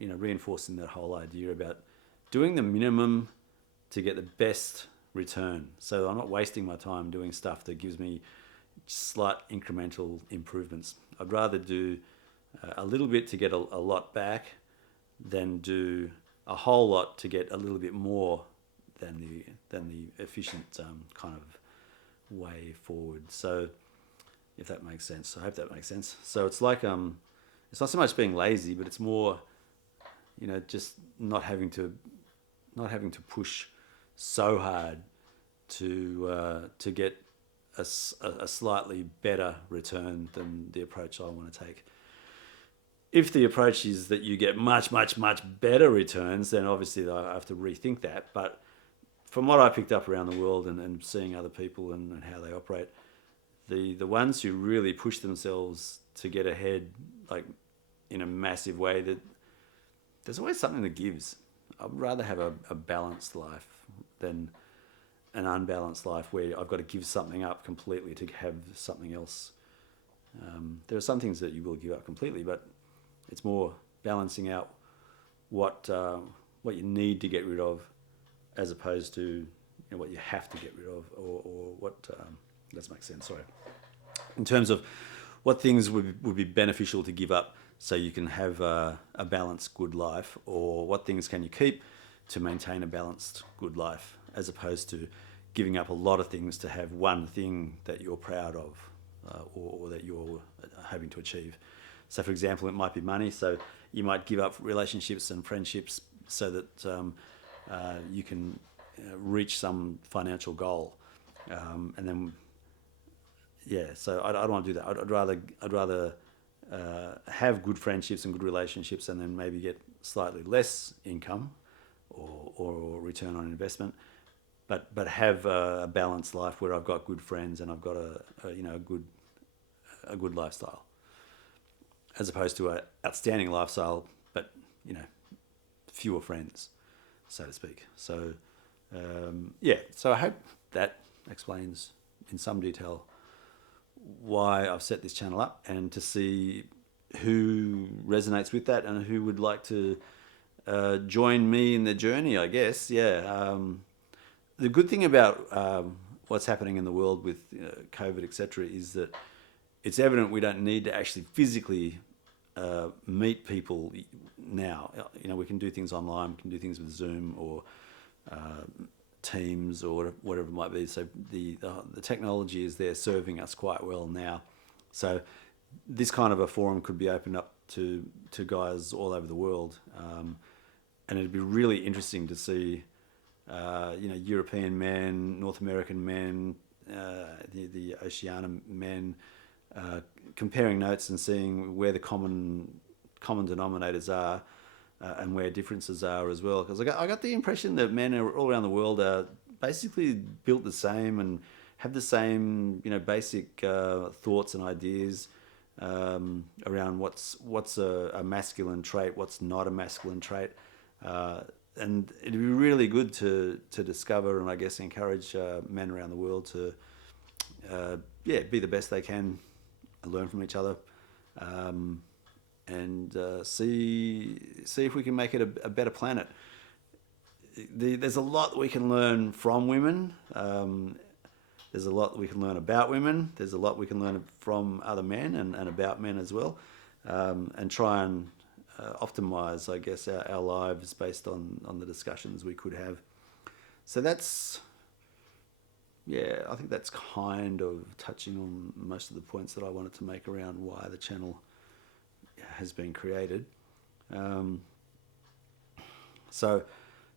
reinforcing that whole idea about doing the minimum to get the best return. So I'm not wasting my time doing stuff that gives me slight incremental improvements. I'd rather do a little bit to get a lot back than do a whole lot to get a little bit more than the efficient kind of way forward. So if that makes sense, I hope that makes sense. So it's like it's not so much being lazy, but it's more just not having to push so hard to get a slightly better return than the approach I want to take. If the approach is that you get much, much, much better returns, then obviously I have to rethink that. But from what I picked up around the world and seeing other people and how they operate, the ones who really push themselves to get ahead, like in a massive way, that there's always something that gives. I'd rather have a balanced life than an unbalanced life where I've got to give something up completely to have something else. There are some things that you will give up completely, but it's more balancing out what you need to get rid of, as opposed to what you have to get rid of, or what doesn't make sense. Sorry. In terms of what things would be beneficial to give up so you can have a balanced, good life, or what things can you keep to maintain a balanced, good life, as opposed to giving up a lot of things to have one thing that you're proud of or that you're hoping to achieve. So, for example, it might be money. So you might give up relationships and friendships so that you can reach some financial goal, and then so I don't want to do that. I'd rather have good friendships and good relationships, and then maybe get slightly less income or return on investment, but have a balanced life where I've got good friends and I've got a good lifestyle, as opposed to an outstanding lifestyle but fewer friends, so to speak. So so I hope that explains in some detail why I've set this channel up, and to see who resonates with that and who would like to join me in the journey, I guess. The good thing about what's happening in the world with COVID, etc., is that it's evident we don't need to actually physically meet people now. We can do things online, we can do things with Zoom or Teams or whatever it might be. So the technology is there serving us quite well now. So this kind of a forum could be opened up to guys all over the world, and it'd be really interesting to see European men, North American men, the Oceania men, comparing notes and seeing where the common denominators are, and where differences are as well. Because I got the impression that men all around the world are basically built the same and have the same basic thoughts and ideas around what's a masculine trait, what's not a masculine trait. And it'd be really good to discover and I guess encourage men around the world to be the best they can, learn from each other, and see if we can make it a better planet. There's a lot we can learn from women. There's a lot we can learn about women. There's a lot we can learn from other men and about men as well, and try and optimize, I guess, our lives based on the discussions we could have. So that's, I think that's kind of touching on most of the points that I wanted to make around why the channel has been created. So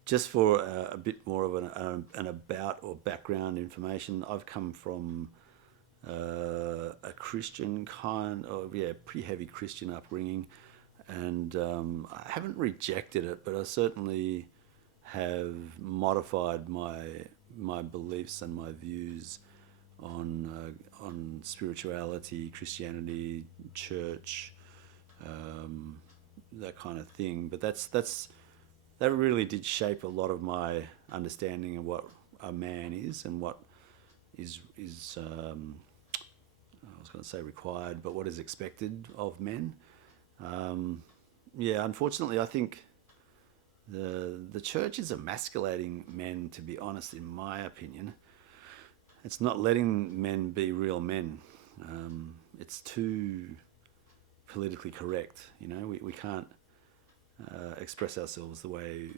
just for a bit more of an about or background information, I've come from a Christian pretty heavy Christian upbringing, and I haven't rejected it, but I certainly have modified my beliefs and my views on spirituality, Christianity, church, that kind of thing. But that really did shape a lot of my understanding of what a man is and what is I was going to say required, but what is expected of men. Yeah, unfortunately, I think the church is emasculating men. To be honest, in my opinion, it's not letting men be real men. It's too politically correct. We can't express ourselves the way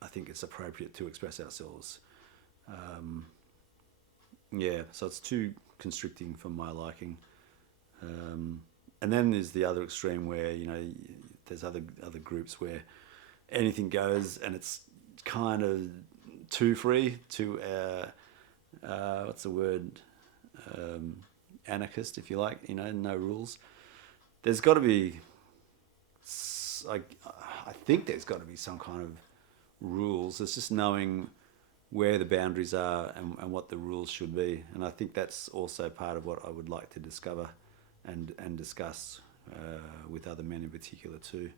I think it's appropriate to express ourselves. Um, yeah, so it's too constricting for my liking. Um, and then there's the other extreme where there's other groups where anything goes, and it's kind of too free, too what's the word, um, anarchist, if you like. No rules. There's got to be, I think there's got to be some kind of rules. It's just knowing where the boundaries are and what the rules should be. And I think that's also part of what I would like to discover and discuss with other men in particular too.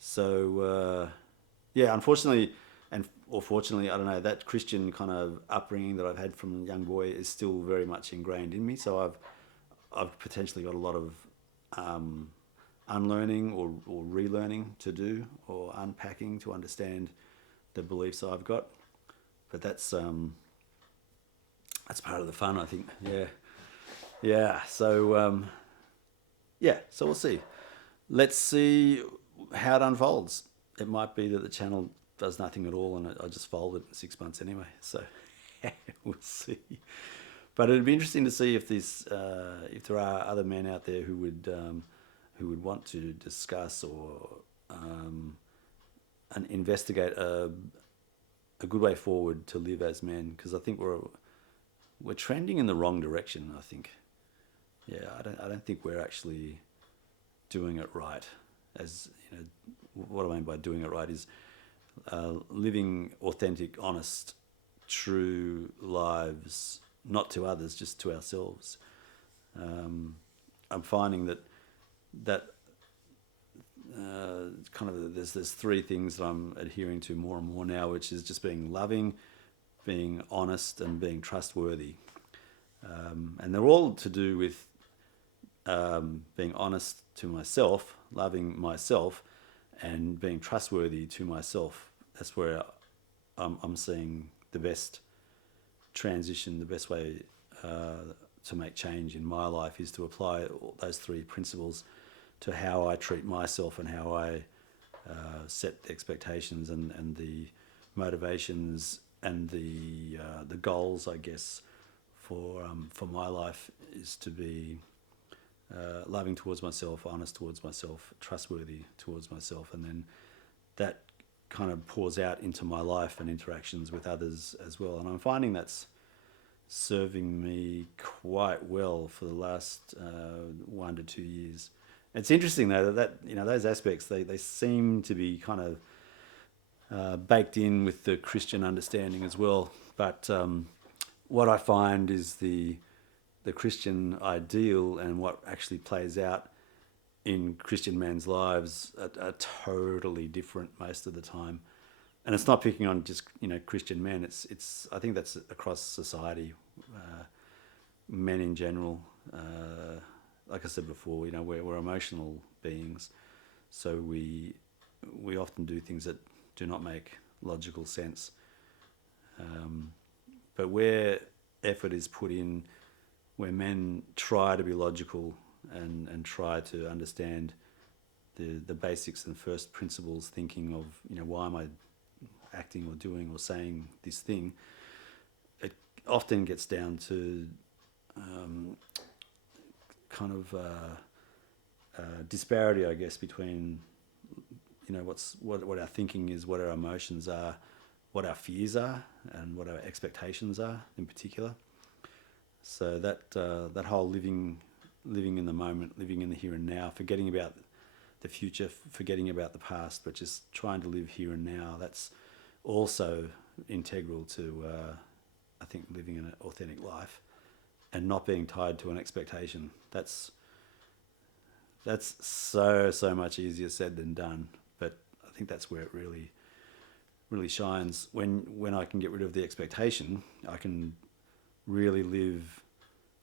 So yeah, unfortunately, or fortunately, I don't know, that Christian kind of upbringing that I've had from a young boy is still very much ingrained in me. So I've potentially got a lot of unlearning or relearning to do, or unpacking to understand the beliefs I've got. But that's part of the fun, I think. Yeah, yeah. So yeah, so we'll see. Let's see how it unfolds. It might be that the channel does nothing at all, and I just fold it in 6 months anyway. So we'll see. But it'd be interesting to see if if there are other men out there who would want to discuss or and investigate a good way forward to live as men, because I think we're trending in the wrong direction. I think, yeah, I don't think we're actually doing it right. As what I mean by doing it right is living authentic, honest, true lives, not to others, just to ourselves. I'm finding that kind of there's three things that I'm adhering to more and more now, which is just being loving, being honest, and being trustworthy. And they're all to do with being honest to myself, loving myself, and being trustworthy to myself. That's where I'm seeing the best transition, the best way to make change in my life is to apply those three principles to how I treat myself and how I set the expectations and the motivations and the goals, I guess, for my life is to be loving towards myself, honest towards myself, trustworthy towards myself, and then that kind of pours out into my life and interactions with others as well. And I'm finding that's serving me quite well for the last 1 to 2 years. It's interesting though that those aspects they seem to be kind of baked in with the Christian understanding as well. But what I find is the Christian ideal and what actually plays out in Christian men's lives are totally different most of the time. And it's not picking on just Christian men. It's I think that's across society, men in general. Like I said before, we're emotional beings, so we often do things that do not make logical sense. But where effort is put in, where men try to be logical and try to understand the basics and first principles, thinking of why am I acting or doing or saying this thing, it often gets down to kind of disparity, I guess, between what our thinking is, what our emotions are, what our fears are, and what our expectations are in particular. So that whole living in the moment, living in the here and now, forgetting about the future, forgetting about the past, but just trying to live here and now, that's also integral to I think living an authentic life and not being tied to an expectation. That's so much easier said than done, but I think that's where it really shines. When I can get rid of the expectation, I can really live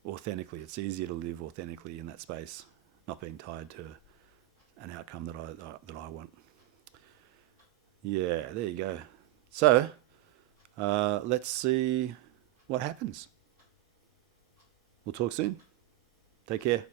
authentically. It's easier to live authentically in that space, not being tied to an outcome that I want. Yeah, there you go. So let's see what happens. We'll talk soon. Take care.